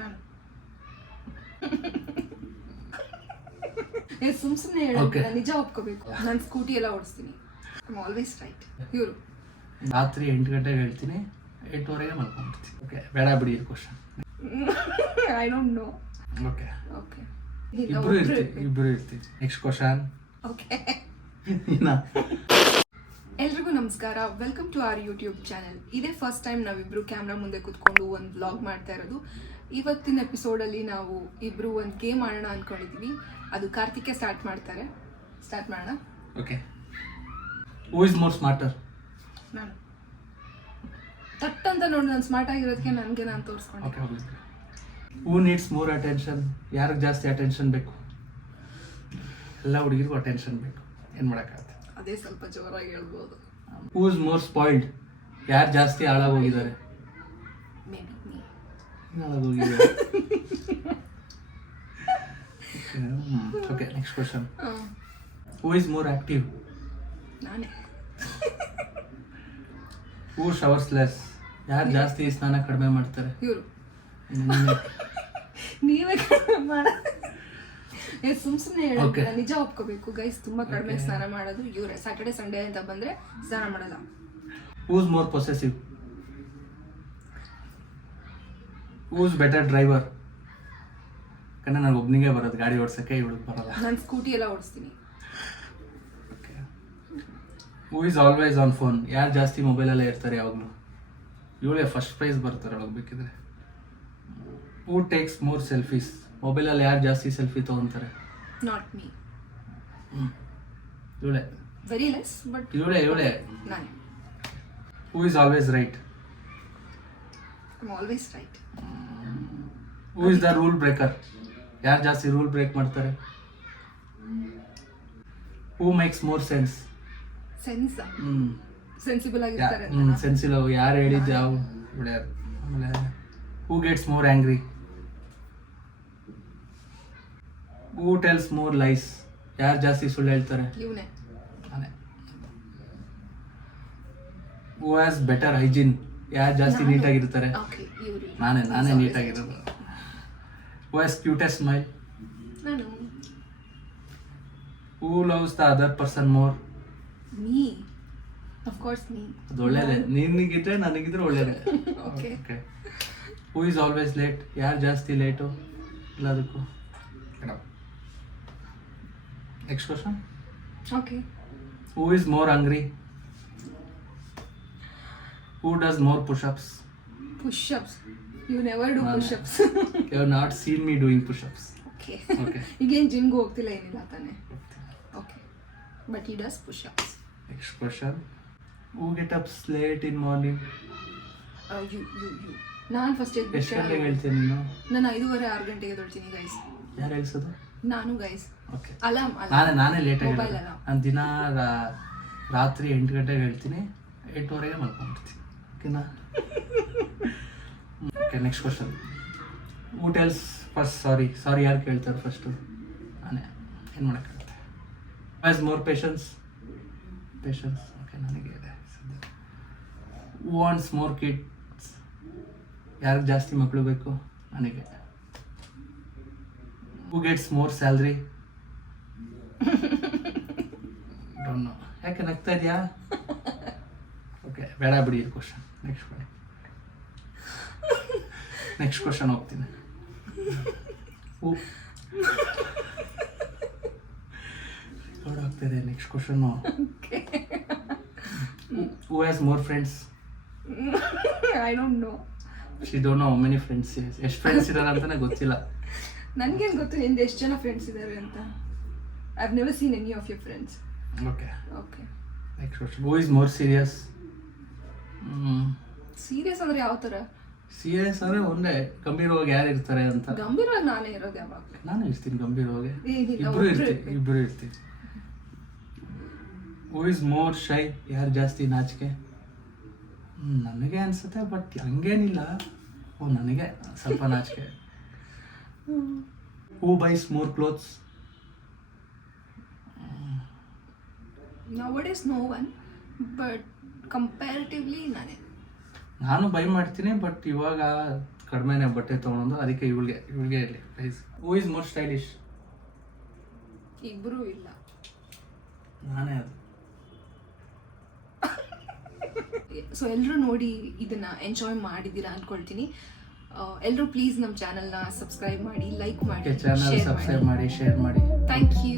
ನಾನು ಸುಮ್ಮನೆ ಹೇಳಿದ್ರೆ ನಿಜ ಒಪ್ಕೋಬೇಕು. ನಾನು ಸ್ಕೂಟಿ ಎಲ್ಲ ಓಡಿಸ್ತೀನಿ. I always right. ಇವರು ರಾತ್ರಿ 8 ಗಂಟೆಗೆ ಹೇಳ್ತೀನಿ, 8:30ಗೆ ಮಲ್ಕೊಂಡ್ಬಿಡ್ತೀನಿ. ಓಕೆ, ಬೇಡ ಬಿಡಿ question. I don't know. Okay okay, ಇಬ್ರು ಇರ್ತೀವಿ. Next question. ಓಕೆ, ಎಲ್ರಿಗೂ ನಮಸ್ಕಾರ. Welcome to our YouTube channel. ಇದೇ ಫಸ್ಟ್ ಟೈಮ್ ನಾವಿಬ್ರು ಕ್ಯಾಮ್ರಾ ಮುಂದೆ ಕೂತ್ಕೊಂಡು ಒಂದು ವ್ಲಾಗ್ ಮಾಡ್ತಾ ಇರೋದು. ಇವತ್ತಿನ ಎಪಿಸೋಡಲ್ಲಿ ನಾವು ಇಬ್ರು ಒಂದು ಗೇಮ್ ಆಡೋಣ ಅಂದ್ಕೊಂಡಿದ್ದೀವಿ. ಅದು ಕಾರ್ತಿಕೆ ಸ್ಟಾರ್ಟ್ ಮಾಡ್ತಾರೆ. ಸ್ಟಾರ್ಟ್ ಮಾಡೋಣ. Okay. Who is more smarter? ನಾನು ತಟ್ ಅಂತ ನೋಡಿ ನಾನು ಸ್ಮಾರ್ಟ್ ಆಗಿರೋದಕ್ಕೆ ನನಗೆ ನಾನು ತೋರಿಸ್ಕೊಂಡೆ. ಓಕೆ, ಹೋಗಿ. ಹೂ ನೀಡ್ಸ್ ಮೋರ್ ಅಟೆನ್ಷನ್? ಯಾರಿಗೆ ಜಾಸ್ತಿ ಅಟೆನ್ಷನ್ ಬೇಕು? ಎಲ್ಲ ಹುಡುಗಿರಿಗೂ ಅಟೆನ್ಷನ್ ಬೇಕು, ಏನು ಮಾಡೋಕ್ಕಾಗತ್ತೆ. ಅದೇ ಸ್ವಲ್ಪ ಜೋರಾಗಿ ಹೇಳ್ಬೋದು. Who is more spoiled? ಯಾರು ಜಾಸ್ತಿ ಹಾಳಾಗೋಗಿದ್ದಾರೆ? Maybe me. ಹಾಳಾಗೋಗಿದ್ದಾರೆ. Okay, next question. Who is more active? ನಾನೇ. Who showers less? ಯಾರು ಜಾಸ್ತಿ ಸ್ನಾನ ಕಡಿಮೆ ಮಾಡ್ತಾರೆ? ಇವರು. ನೀವೇ ಕಡಿಮೆ ಮಾಡ. ಸುಮ್ಮನೆ ಹೇಳಿದ್ರೆ ನಿಜ ಒಪ್ಕೋಬೇಕು ಗೈಸ್. ತುಂಬಾ ಕಡಿಮೆ ಸ್ನಾನ ಮಾಡೋದು ಇವರೇ. ಸ್ಯಾಟರ್ಡೆ ಸಂಡೇ ಅಂತ ಬಂದ್ರೆ ಸ್ನಾನ ಮಾಡಲ್ಲ. Who's more possessive? Who's better driver? ಯಾಕಂದ್ರೆ ನಾನು ಒಬ್ಬನಿಗೆ ಬರೋದು ಗಾಡಿ ಓಡಿಸೋಕ್ಕೆ, ಇವಳಿಗೆ ಬರಲ್ಲ. ನಾನು ಸ್ಕೂಟಿ ಎಲ್ಲ ಓಡಿಸ್ತೀನಿ. Who is always on phone? ಯಾರು ಜಾಸ್ತಿ ಮೊಬೈಲಲ್ಲೇ ಇರ್ತಾರೆ ಯಾವಾಗಲೂ? ಇವಳೇ ಫಸ್ಟ್ ಪ್ರೈಸ್ ಬರ್ತಾರೆ ಒಳಗೆ ಬೇಕಿದ್ರೆ. Who takes more selfies? ಮೊಬೈಲಲ್ಲಿ ಯಾರು ಜಾಸ್ತಿ ಸೆಲ್ಫಿ ತೊಗೊತಾರೆ? Not me. ಇವಳೇ. ವೆರಿ ಲೆಸ್ ಬಟ್ ಇವಳೇ ನಾನೇ. Who is always right? I always right. Who is the rule breaker? ಯಾರು ಜಾಸ್ತಿ ರೂಲ್ ಬ್ರೇಕ್ ಮಾಡ್ತಾರೆ? Who makes more sense? Sense sensible ಆಗಿರ್ತಾರೆ. ಸೆನ್ಸಿಬಲ್. ಯಾರು ಹೇಳಿದ್ದು ಯಾವ ಬಿಡ್ಯಾರು. ಆಮೇಲೆ who gets more angry? Who tells more lies? ಯಾರು ಜಾಸ್ತಿ ಸುಳ್ಳು ಹೇಳ್ತಾರೆ? ಇವನೇ. ನಾನೇ. Who has better hygiene? ಯಾರು ಜಾಸ್ತಿ ನೀಟಾಗಿರ್ತಾರೆ? ಓಕೆ, ಇವರು. ನಾನೇ ನೀಟಾಗಿರೋದು. Who has cutest smile? ನಾನು. Who loves the other person more? Me. Of course me. ಅದು ಒಳ್ಳೇದೇ. ನಿನಗಿದ್ರೆ ನನಗಿದ್ರೆ ಒಳ್ಳೇದೇ. Okay. Who is always late? ಯಾರು ಜಾಸ್ತಿ ಲೇಟು ಎಲ್ಲದಕ್ಕೂ? Next question. Okay. Who is more hungry? Who does more pushups? Pushups? You never do pushups. You have not seen me doing pushups. Okay. Okay. ಈಗೇನು ಜಿಮ್ಗೆ ಹೋಗ್ತಿಲ್ಲ ಏನಿಲ್ಲ ತಾನೆ? Okay, but he does push-ups. Next question. Who get ups late in morning? You ನಾನು first ಎಷ್ಟು ಗಂಟೆಗೆ ಹೇಳ್ತೀನಿ ನೀನು? ನಾನು 5:30 6 ಗಂಟೆಗೆ ಎದ್ದೇಳ್ತೀನಿ ಗೈಸ್. ಯಾರು ಹೇಳ್ಸೋದು? ನಾನು ಗೈಸ್. ಓಕೆ. ಅಲಾರ್ಮ್. ನಾನೇ ಲೇಟಾಗಿ ಮೊಬೈಲ್ ಅಲಾರ್ಮ್. ನಾನು ದಿನ ರಾತ್ರಿ 8 ಗಂಟೆಗೆ ಹೇಳ್ತೀನಿ, 8:30ಗೆ ಮಲ್ಕೊಂಡ್ಬಿಡ್ತೀನಿ. ಓಕೆನಾ? Okay, next question. Who tells first sorry ಯಾರು ಕೇಳ್ತಾರೆ ಫಸ್ಟು? ನಾನೇ. ಏನು ಮಾಡೋಕ್ಕಾಗುತ್ತೆ? Has more patience? ಓಕೆ, ನನಗೆ ಇದೆ ಸದ್ಯ. Who wants more kids? ಯಾರಿಗೆ ಜಾಸ್ತಿ ಮಕ್ಕಳು ಬೇಕು? ನನಗೆ. ಹೂ gets more salary? Don't know. ಯಾಕೆ ನಗ್ತಾ ಇದೆಯಾ? ಓಕೆ, ಬೇಡ ಬಿಡಿ ಕ್ವಶನ್. ನೆಕ್ಸ್ಟ್ ಕ್ವಶನ್ ಹೋಗ್ತೀನಿ. ರೆಕಾರ್ಡ್ ಆಗ್ತಾಯಿದೆ. Next question. Who has more friends? I don't no. She don't know how many friends. ಎಷ್ಟು ಫ್ರೆಂಡ್ಸ್ ಇದ್ದಾರೆ ಅಂತಲೇ ಗೊತ್ತಿಲ್ಲ. ನನಗೇನು ಗೊತ್ತು ನಿಂದು ಎಷ್ಟು ಜನ ಫ್ರೆಂಡ್ಸ್ ಇದ್ದಾರೆ ಅಂತ. I have never seen any of your friends. Okay. Okay, next question. Who is more serious? Serious ಅಂದರೆ ಯಾವ ಥರ? ಸೀರಿಯಸ್ ಅಂದರೆ ಒಂದೇ, ಗಂಭೀರವಾಗಿ ಯಾರು ಇರ್ತಾರೆ ಅಂತ. ಗಂಭೀರವಾಗಿ ನಾನೇ ಇರೋದು ಯಾವಾಗ? ನಾನು ಇರ್ತೀನಿ ಗಂಭೀರವಾಗಿ. ಏನಿಲ್ಲ, ಇಬ್ಬರು ಇರ್ತೀವಿ. Who is more shy? ಯಾರು ಜಾಸ್ತಿ ನಾಚಿಕೆ? ನನಗೆ ಅನಿಸುತ್ತೆ, ಬಟ್ ಹಂಗೇನಿಲ್ಲ. ನನಗೆ ಸ್ವಲ್ಪ ನಾಚಿಕೆ. Who buys more clothes? nowadays no one, but comparatively ನಾನೇ. ನಾನು ಬೈ ಮಾಡ್ತೀನಿ, ಬಟ್ ಇವಾಗ ಕಡಿಮೆನೇ ಬಟ್ಟೆ ತೊಗೊಳೋದು, ಅದಕ್ಕೆ ಇವಳಿಗೆ ಇರಲಿ prize. Who is more stylish? ಇಬ್ರು ಇಲ್ಲ, ನಾನೇ ಅದು. ಸೊ ಎಲ್ಲರೂ ನೋಡಿ ಇದನ್ನ ಎಂಜಾಯ್ ಮಾಡಿದ್ದೀರಾ ಅಂದ್ಕೊಳ್ತೀನಿ. ಎಲ್ಲರೂ ಪ್ಲೀಸ್ ನಮ್ಮ ಚಾನಲ್ನ ಸಬ್ಸ್ಕ್ರೈಬ್ ಮಾಡಿ, ಲೈಕ್ ಮಾಡಿ, ಚಾನಲ್ ಸಬ್ಸ್ಕ್ರೈಬ್ ಮಾಡಿ, ಶೇರ್ ಮಾಡಿ. Thank you.